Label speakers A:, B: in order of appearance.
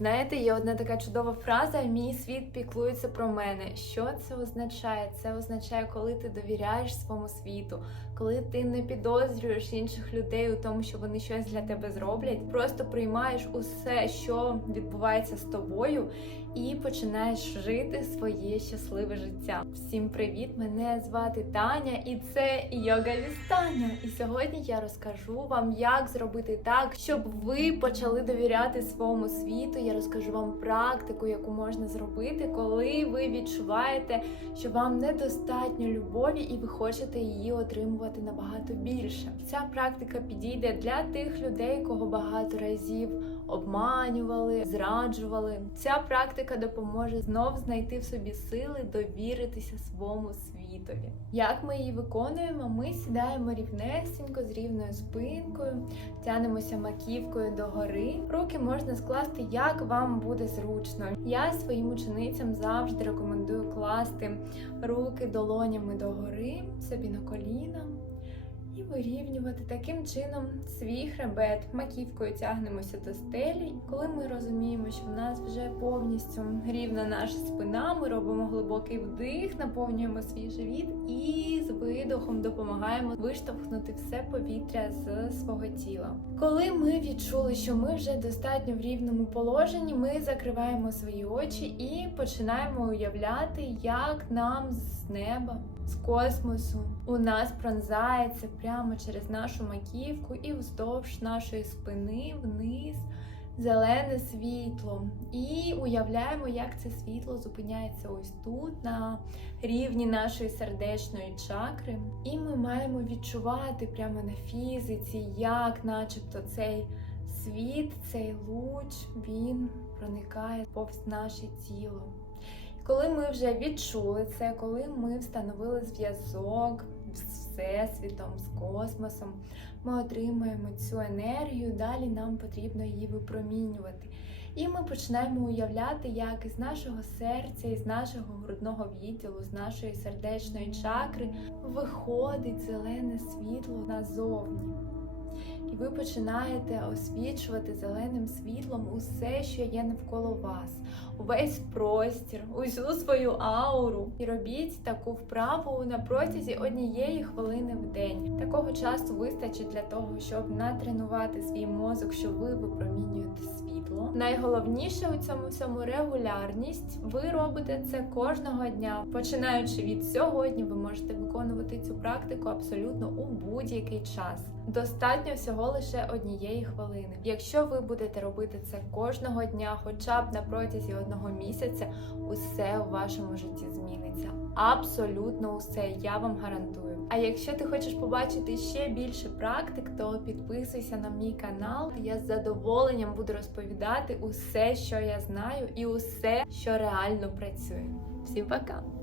A: Знаєте, є одна така чудова фраза: мій світ піклується про мене. Що це означає? Це означає, коли ти довіряєш своєму світу, коли ти не підозрюєш інших людей у тому, що вони щось для тебе зроблять, просто приймаєш усе, що відбувається з тобою, і починаєш жити своє щасливе життя. Всім привіт! Мене звати Таня, і це йога Таня. І сьогодні я розкажу вам, як зробити так, щоб ви почали довіряти своєму світу. Я розкажу вам практику, яку можна зробити, коли ви відчуваєте, що вам недостатньо любові, і ви хочете її отримувати набагато більше. Ця практика підійде для тих людей, кого багато разів обманювали, зраджували. Ця практика допоможе знов знайти в собі сили довіритися своєму світові. Як ми її виконуємо? Ми сідаємо рівнесенько з рівною спинкою, тянемося маківкою догори. Руки можна скласти, як вам буде зручно. Я своїм ученицям завжди рекомендую класти руки долонями догори, собі на коліна. І вирівнювати таким чином свій хребет. Маківкою тягнемося до стелі. Коли ми розуміємо, що в нас вже повністю рівна наша спина, ми робимо глибокий вдих, наповнюємо свій живіт видохом допомагаємо виштовхнути все повітря з свого тіла. Коли ми відчули, що ми вже достатньо в рівному положенні, ми закриваємо свої очі і починаємо уявляти, як нам з неба з космосу у нас пронзається прямо через нашу маківку і вздовж нашої спини вниз зелене світло. І уявляємо, як це світло зупиняється ось тут, на рівні нашої сердечної чакри. І ми маємо відчувати прямо на фізиці, як начебто цей світ, цей луч, він проникає повз наше тіло. Коли ми вже відчули це, коли ми встановили зв'язок з всесвітом, з космосом, ми отримуємо цю енергію, далі нам потрібно її випромінювати. І ми починаємо уявляти, як із нашого серця, із нашого грудного відділу, з нашої сердечної чакри виходить зелене світло назовні. І ви починаєте освічувати зеленим світлом усе, що є навколо вас, увесь простір, усю свою ауру. І робіть таку вправу на протязі однієї хвилини в день. Такого часу вистачить для того, щоб натренувати свій мозок, що ви випромінюєте світло. Найголовніше у цьому всьому регулярність. Ви робите це кожного дня. Починаючи від сьогодні, ви можете виконувати цю практику абсолютно у будь-який час. Достатньо всього лише однієї хвилини. Якщо ви будете робити це кожного дня, хоча б на протязі одного місяця, усе у вашому житті зміниться. Абсолютно усе, я вам гарантую. А якщо ти хочеш побачити ще більше практик, то підписуйся на мій канал. Я з задоволенням буду розповідати усе, що я знаю, і усе, що реально працює. Всім пока!